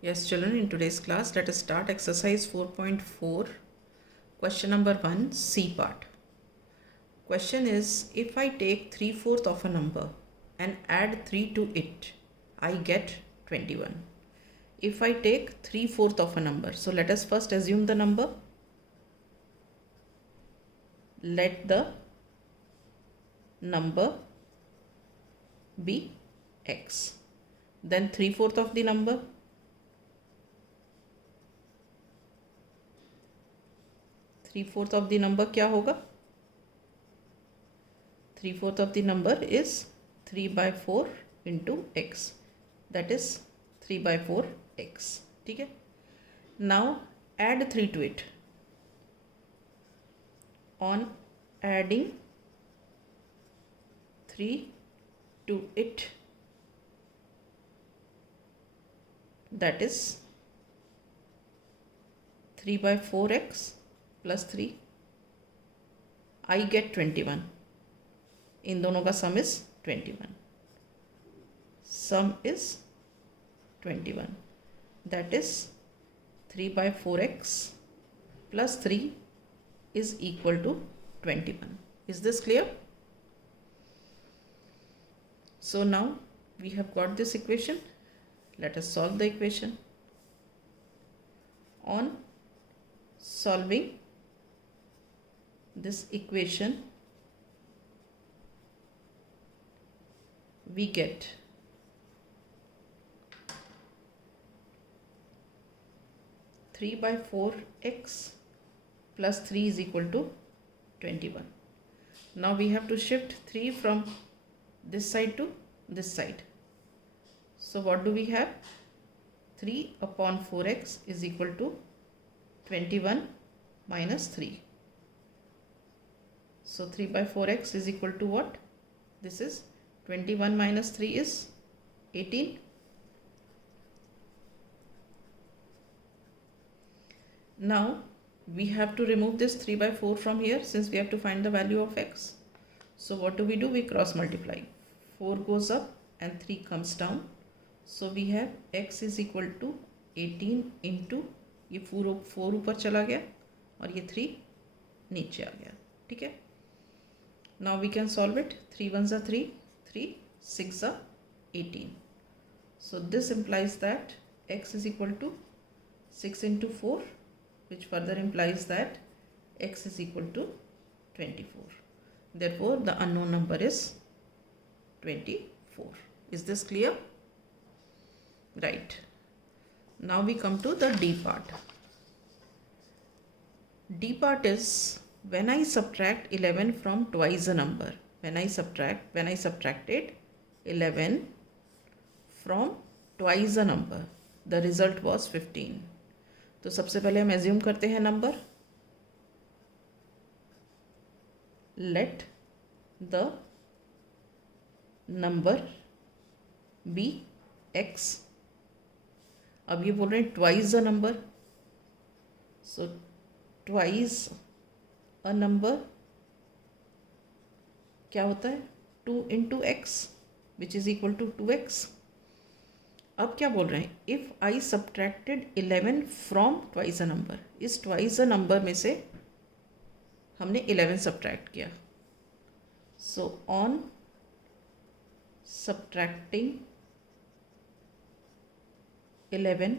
Yes, children, in today's class, let us start exercise 4.4, question number 1, C part. Question is, if I take 3/4 of a number and add 3 to it, I get 21. If I take 3/4 of a number, so let us first assume the number. Let the number be x. Then 3/4 of the number. 3/4 of the number क्या होगा? 3/4 of the number is 3/4 into x, that is 3/4 x. ठीक है. Now add 3 to it. On adding 3 to it, that is 3/4x plus 3, I get 21. इन दोनों का सम is 21. Some is 21, that is 3/4x plus 3 is equal to 21. Is this clear? So now we have got this equation. Let us solve the equation. On solving this equation, we get 3/4x plus 3 is equal to 21. Now we have to shift 3 from this side to this side. So what do we have? 3/4x is equal to 21 minus 3. So 3/4x is equal to what? This is 21 minus 3 is 18. Now we have to remove this 3/4 from here since we have to find the value of x. So what do? We cross multiply. 4 goes up and 3 comes down. So we have x is equal to 18 into ये 4 ऊपर चला गया और ये 3 नीचे आ गया. ठीक है. Now we can solve it. 3 1s are 3, 3 6 are 18. So this implies that x is equal to 6 into 4, which further implies that x is equal to 24. Therefore the unknown number is 24. Is this clear? Right. Now we come to the D part. D part is when I subtract 11 from twice a number. When I subtracted 11 from twice a number, the result was 15. तो सबसे पहले हम assume करते हैं number. Let the number be x. अब ये बोल रहे हैं twice a number. So twice a number क्या होता है? 2 into x, which is equal to 2x. अब क्या बोल रहे हैं? If I subtracted 11 from twice a number. इस ट्वाइस अ नंबर में से हमने 11 सब्ट्रैक्ट किया. So on subtracting 11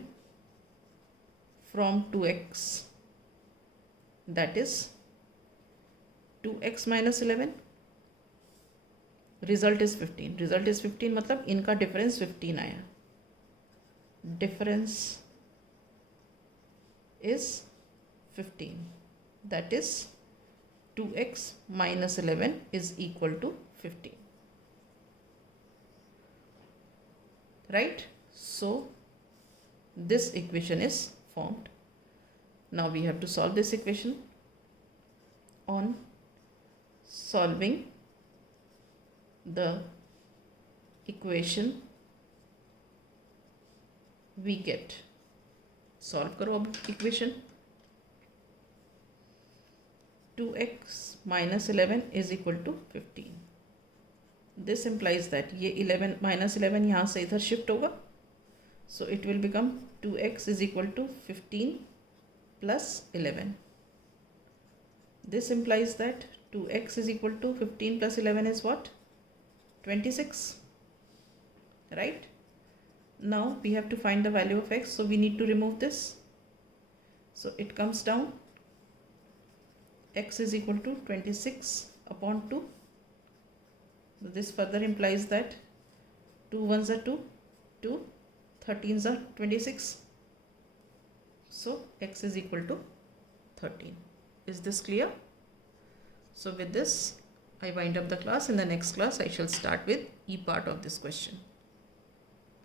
from 2x, that is 2x minus 11, result is 15. Result is 15 मतलब इनका डिफरेंस 15 आया. Difference is 15, that is 2x minus 11 is equal to 15. Right? So this equation is formed. Now we have to solve this equation. On solving the equation, we get, solve करो अब equation. 2x minus 11 is equal to 15. This implies that ये 11 minus 11 यहाँ से इधर shift होगा. So it will become 2x is equal to 15 plus 11. This implies that 2x is equal to 15 plus 11 is what? 26. Right? Now we have to find the value of x, so we need to remove this. So it comes down, x is equal to 26 upon 2. This further implies that 2 ones are 2, 2 13s are 26. So x is equal to 13. Is this clear? So with this, I wind up the class. In the next class, I shall start with E part of this question.